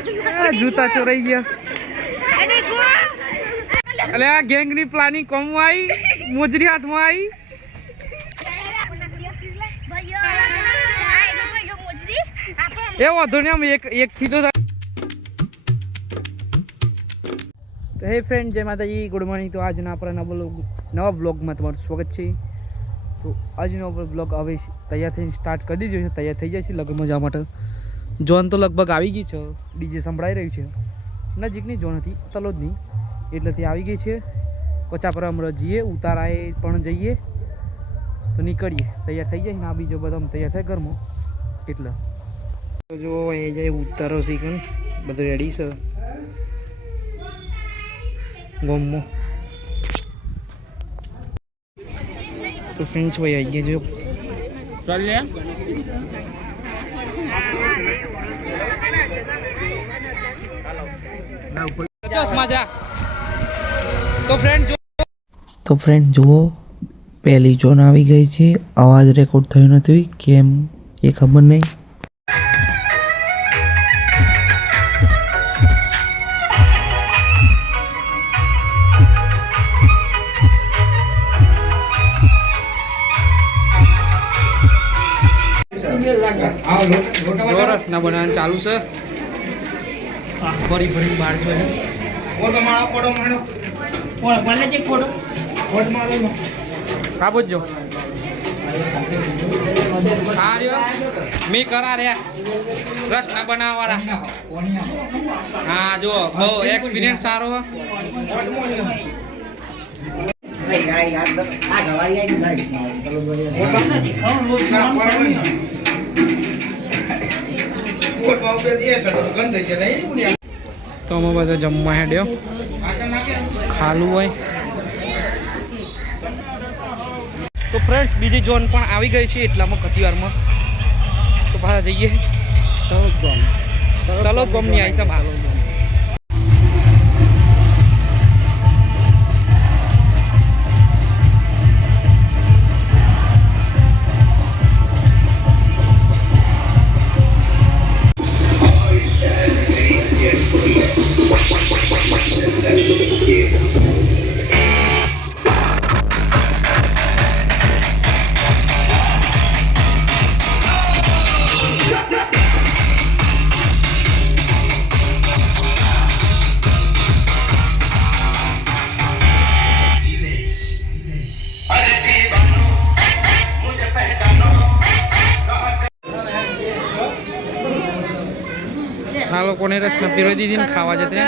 जूता चोराई गया अरे आ गैंग ની પ્લાનિંગ કોમ આવી મોજરી હાથમાં આવી એ વાંધો નહીં અમે એક થી તો હે ફ્રેન્ડ જય માતાજી ગુડ મોર્નિંગ તો આજના આપણા નવા બ્લોગમાં તમારું સ્વાગત છે તો આજનો બ્લોગ હવે તૈયાર થઈને સ્ટાર્ટ કરી દીધો છે તૈયાર થઈ જાય છે લગ્નમાં જવા માટે જોન તો લગભગ આવી ગઈ છે ડીજે સંભળાઈ રહ્યું છે નજીકની જોન હતી તલોદની એટલે તે આવી ગઈ છે પચા પર અમે જઈએ ઉતારાએ પણ જઈએ તો નીકળીએ તૈયાર થઈ જાય ને આ બીજો બધા તૈયાર થાય ઘરમાં એટલે જો અહીંયા જાય ઉતારો શીખન બધું રેડી છે ગોમમાં તો ફ્રેન્ડ્સ ભાઈ આવી ગયા જો ચાલ લે તો ફ્રેન્ડ જુઓ પહેલી જોન આવી ગઈ છે અવાજ રેકોર્ડ થયો નથી કેમ એ ખબર નહીં રસના બનાવવાનું ચાલુ છે ફરી ફરી બહાર છે કાબુ જો મી કરા રે રસના બનાવવાળા હા જો બહુ એક્સપિરિયન્સ સારો તો અમે બધો જમવા હેડ્યો ખાલું હોય તો ફ્રેન્ડ્સ બીજી ઝોન પણ આવી ગઈ છે એટલામાં કતિવારમાં તો પાછા જઈએ તલોદ ગમની આવી છે ભાલો આ લોકોને રસના પીરવી દીધી ને ખાવા જતે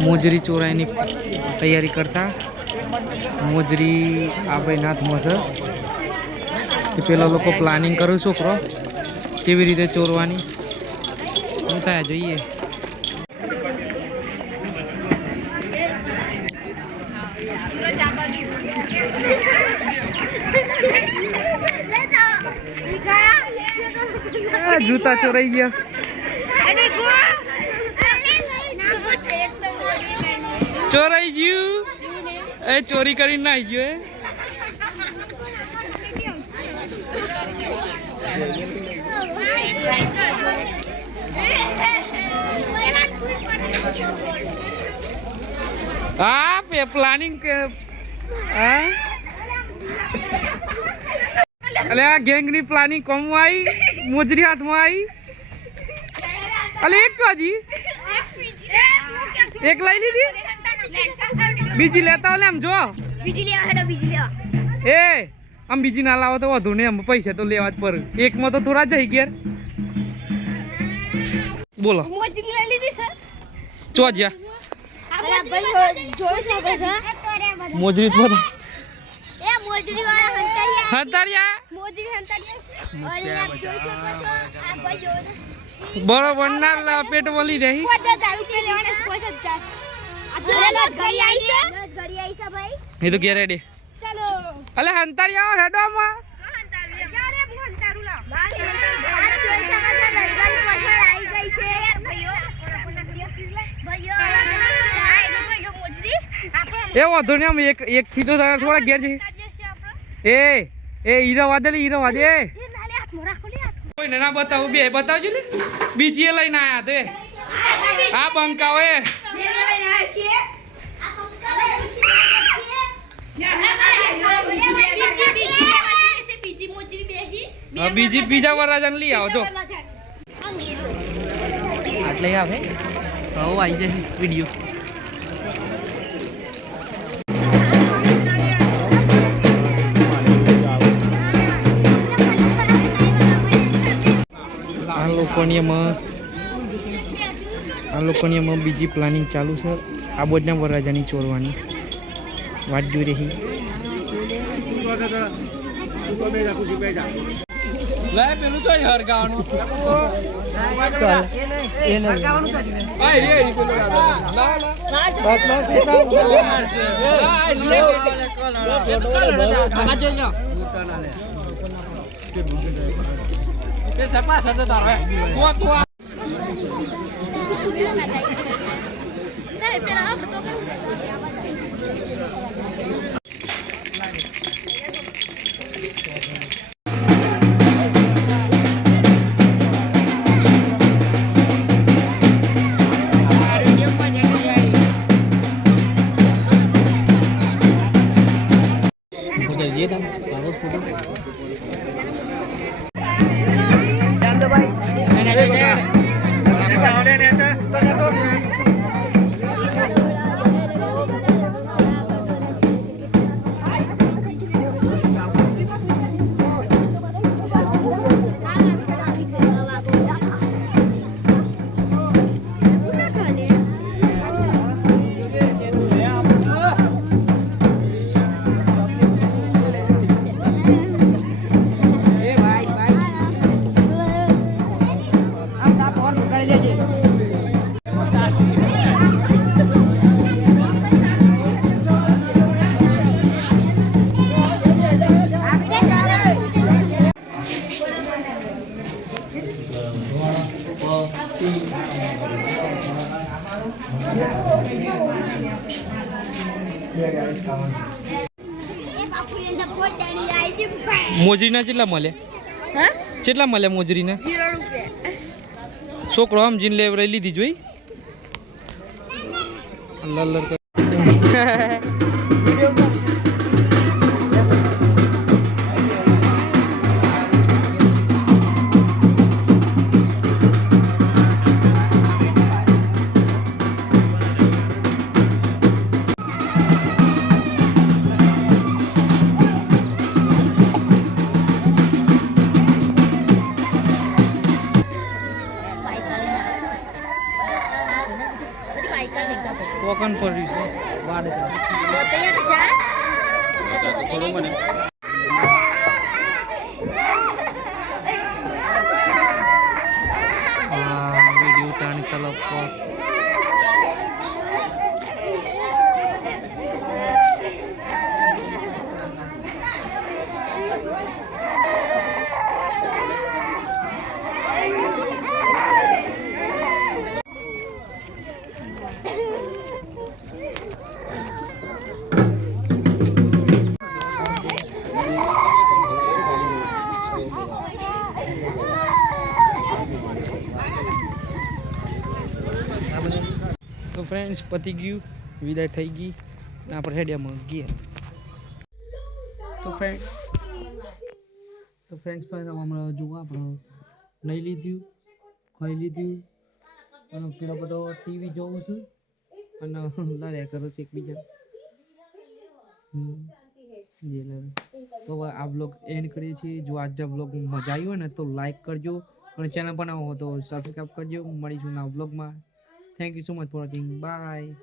મોજરી ચોરાઈની તૈયારી કરતા મોજરી આ ભાઈ નાથમાં છે તે પેલા લોકો પ્લાનિંગ કરે છોકરો કેવી રીતે ચોરવાની હું થાય જોઈએ. જૂતા ચોરાઈ ગયા. ચોરાઈ ગયું. એ ચોરી કરીને ના આવી ગયો. હા પ્લાનિંગ હા અલે આ ગેંગ ની પ્લાનિંગ કોમ આવી મોજરી હાથમાં આવી અલે એક તો હજી એક લઈ લીધી બીજી લેતા ઓલે આમ જો બીજી લેવા હેડો બીજી લેવા એ આમ બીજી ના લાવો તો વધુ ને આમ પૈસા તો લેવા જ પડે એકમાં તો થોડા જઈ ગયા બોલો મોજરી લઈ લીધી સર ચો જ્યા અરે ભાઈ જોઈ શકો છો મોજરી તો એ મોજરી વાળા હંતારિયા મોજરી હંતારિયા અરે આપ જોઈ શકો છો આ ભાઈ જો બરોબર ના પેટ વળી રહી 5000 રૂપિયા લેવાના 5000 આ તો લસ ઘડી આવી છે ભાઈ એ તો ઘેર રેડી ચાલો અલે હંતારિયા હેડોમાં હા હંતારિયા યાર હું હંતારું લા બાકી આ જોઈ શકો છો લડવાની પાછળ આવી ગઈ છે યાર ભાઈઓ એ વાંધો ને આમ એક થી તો થોડા ઘેર છે એ હીરો વાદે કોઈને ના બતાવું બે બતાવજો ને બીજી એ લઈને આયા તે આ બંકાઓ એ બીજી બીજા વરરાજાને લઈ આવો જો આટલે આવે હવે આવી જાય વિડીયો આ લોકોની એમાં બીજી પ્લાનિંગ ચાલુ છે આ બોજના વરરાજાની ચોરવાની વાત જોઈ રહી પેલું તો હરગાવાનું મોજરીના કેટલા મળ્યા કેટલા મળ્યા મોજરીના 0 રૂપિયા છોકરો આમ જીન લેવરાઈ લીધી જોઈ લલર ટોકન પડ્યું છે વાડે વિડીયો તાણી તલબ તો ફ્રેન્ડ્સ પતી ગયું, વિદાય થઈ ગઈ ને આપણે હેડિયામાં ગયા. તો ફ્રેન્ડ્સ પાસે હમણાં જુઓ આપણે લઈ લીધું, ખાઈ લીધું અને પેલો બધો ટીવી જોઉં છું અને લડ્યા કરો છે એકબીજા. તો આ બ્લોગ એન્ડ કરીએ છીએ. જો આજના બ્લોગ મજા આવી હોય ને તો લાઈક કરજો અને ચેનલ બનાવો હોય તો સબસ્ક્રાઈબ કરજો. મળીશું નવા બ્લોગમાં. Thank you so much for watching. By.